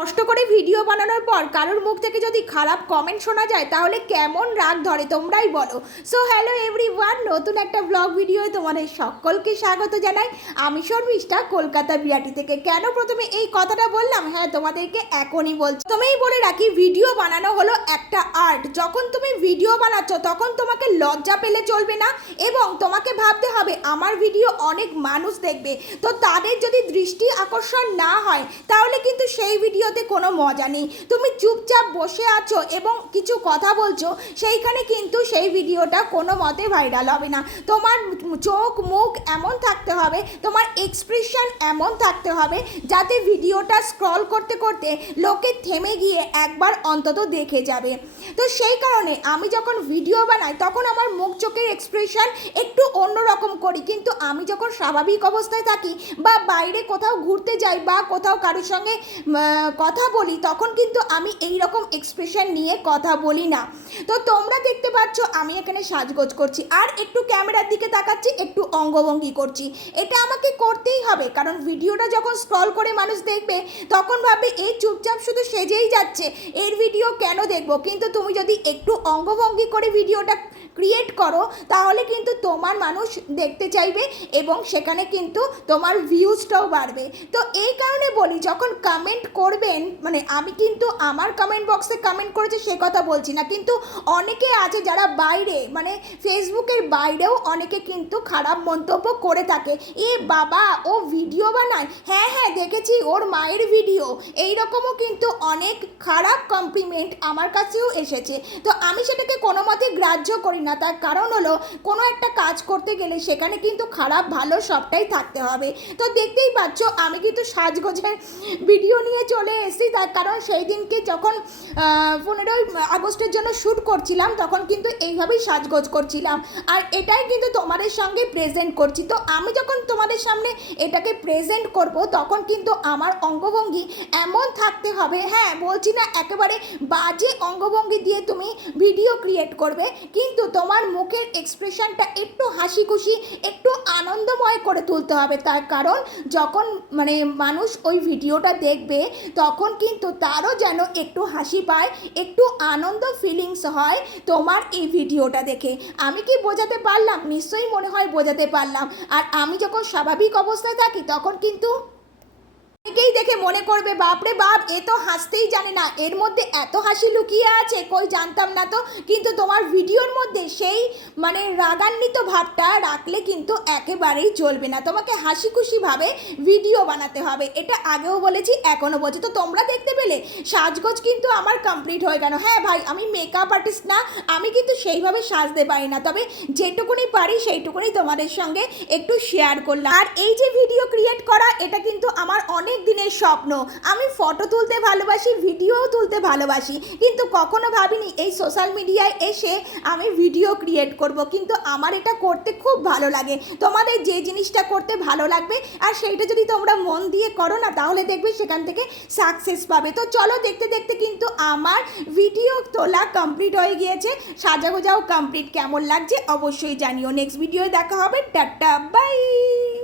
কষ্ট করে ভিডিও বানানোর পর কারোর মুখ থেকে যদি খারাপ কমেন্ট শোনা যায় তাহলে কেমন রাগ ধরে তোমরাই বলো। সো হ্যালো এভরিওয়ান, নতুন একটা ব্লগ ভিডিও তোমাদের সকলকে স্বাগত জানাই। আমি শর্মিষ্ঠা, কলকাতা বিআরটি থেকে। কেন প্রথমে এই কথাটা বললাম, হ্যাঁ তোমাদেরকে এখনই বলছি। প্রথমেই বলে রাখি, ভিডিও বানানো হলো একটা আর্ট। যখন তুমি ভিডিও বানাচ্ছ তখন তোমাকে লজ্জা পেলে চলবে না, এবং তোমাকে ভাবতে হবে আমার ভিডিও অনেক মানুষ দেখবে, তো তাদের যদি দৃষ্টি আকর্ষণ না হয় তাহলে কিন্তু সেই ভিডিওতে কোনো মজা নেই। তুমি চুপচাপ বসে আছো এবং কিছু কথা বলছো, সেইখানে কিন্তু সেই ভিডিওটা কোনো মতে ভাইরাল হবে না। তোমার চোখ মুখ এমন থাকতে হবে, তোমার এক্সপ্রেশন এমন থাকতে হবে যাতে ভিডিওটা স্ক্রল করতে করতে লোকে থেমে গিয়ে একবার অন্তত দেখে যাবে। তো সেই কারণে আমি যখন ভিডিও বানাই তখন আমার মুখ চোখের এক্সপ্রেশন একটু অন্যরকম করি, কিন্তু আমি যখন স্বাভাবিক অবস্থায় থাকি বা বাইরে কোথাও ঘুরতে যাই বা কোথাও কারোর সঙ্গে কথা বলি তখন কিন্তু আমি এই রকম এক্সপ্রেশন নিয়ে কথা বলি না। তো তোমরা দেখতে পাচ্ছ আমি এখানে সাজগোজ করছি আর একটু ক্যামেরার দিকে তাকাচ্ছি, একটু অঙ্গভঙ্গি করছি। এটা আমাকে করতেই হবে, কারণ ভিডিওটা যখন স্ক্রল করে মানুষ দেখবে তখন ভাববে এই চুপচাপ শুধু সেজেই যাচ্ছে, এর ভিডিও কেন দেখবো। কিন্তু তুমি যদি একটু অঙ্গভঙ্গি করে ভিডিওটা ক্রিয়েট করো তাহলে কিন্তু তোমার মানুষ দেখতে চাইবে এবং সেখানে কিন্তু তোমার ভিউজটাও বাড়বে। তো এই কারণে বলি, যখন কমেন্ট করবেন, মানে আমি কিন্তু আমার কমেন্ট বক্সে কমেন্ট করেছে সে কথা বলছি না, কিন্তু অনেকে আছে যারা বাইরে, মানে ফেসবুকের বাইরেও অনেকে কিন্তু খারাপ মন্তব্য করে থাকে। এ বাবা, ও ভিডিও বানায়, হ্যাঁ হ্যাঁ দেখেছি ওর মায়ের ভিডিও, এই রকমও কিন্তু অনেক খারাপ কমপ্লিমেন্ট আমার কাছেও এসেছে। তো আমি সেটাকে কোনো মতে গ্রাহ্য করি না, তার কারণ হলো কোনো একটা কাজ করতে গেলে সেখানে কিন্তু খারাপ ভালো সবটাই থাকতে হবে। তো দেখতেই পাচ্ছ আমি কিন্তু সাজগোজের ভিডিও নিয়ে চলে এসেছি, তার কারণ সেই দিনকে যখন 15ই আগস্টের জন্য শ্যুট করছিলাম তখন কিন্তু এইভাবেই সাজগোজ করছিলাম, আর এটাই কিন্তু তোমাদের সঙ্গে প্রেজেন্ট করছি। তো আমি যখন তোমাদের সামনে এটাকে প্রেজেন্ট করব তখন কিন্তু আমার অঙ্গভঙ্গি এমন থাকতে হবে, হ্যাঁ বলছি না একেবারে বাজে অঙ্গভঙ্গি দিয়ে তুমি ভিডিও ক্রিয়েট করবে, কিন্তু তোমার মুখের এক্সপ্রেশনটা একটু হাসি খুশি, একটু আনন্দময় করে তুলতে হবে। তার কারণ যখন মানে মানুষ ওই ভিডিওটা দেখবে তখন কিন্তু তারও যেন একটু হাসি পায়, একটু আনন্দ ফিলিংস হয় তোমার এই ভিডিওটা দেখে। আমি কি বোঝাতে পারলাম? নিশ্চয়ই মনে হয় বোঝাতে পারলাম। আর আমি যখন স্বাভাবিক অবস্থায় থাকি তখন কিন্তু অনেকেই দেখে মনে করবে বাপরে বাপ, এ তো হাসতেই জানে না, এর মধ্যে এত হাসি লুকিয়ে আছে, কই জানতাম না তো। কিন্তু তোমার ভিডিওর মধ্যে সেই মানে রাগান্বিত ভাবটা রাখলে কিন্তু একেবারেই চলবে না, তোমাকে হাসি খুশিভাবে ভিডিও বানাতে হবে। এটা আগেও বলেছি এখনও বলছি। তো তোমরা দেখতে পেলে সাজগোজ কিন্তু আমার কমপ্লিট হয়ে গেল। হ্যাঁ ভাই, আমি মেকআপ আর্টিস্ট না, আমি কিন্তু সেইভাবে সাজতে পারি না, তবে যেটুকুনি পারি সেইটুকুনি তোমাদের সঙ্গে একটু শেয়ার করলাম। আর এই যে ভিডিও ক্রিয়েট করা, এটা কিন্তু আমার অনেক দিনের স্বপ্ন। আমি ফটো তুলতে ভালোবাসি, ভিডিওও তুলতে ভালোবাসি, কিন্তু কখনো ভাবিনি এই সোশ্যাল মিডিয়ায় এসে আমি ভিডিও ক্রিয়েট করব। কিন্তু আমার এটা করতে খুব ভালো লাগে। তোমাদের যে জিনিসটা করতে ভালো লাগবে আর সেইটা যদি তোমরা মন দিয়ে করো না তাহলে দেখবে সেখান থেকে সাকসেস পাবে। তো চলো, দেখতে দেখতে কিন্তু আমার ভিডিও তোলা কমপ্লিট হয়ে গিয়েছে, সাজাগোজাও কমপ্লিট। কেমন লাগছে অবশ্যই জানিও। নেক্সট ভিডিওয়ে দেখা হবে। Tata bye.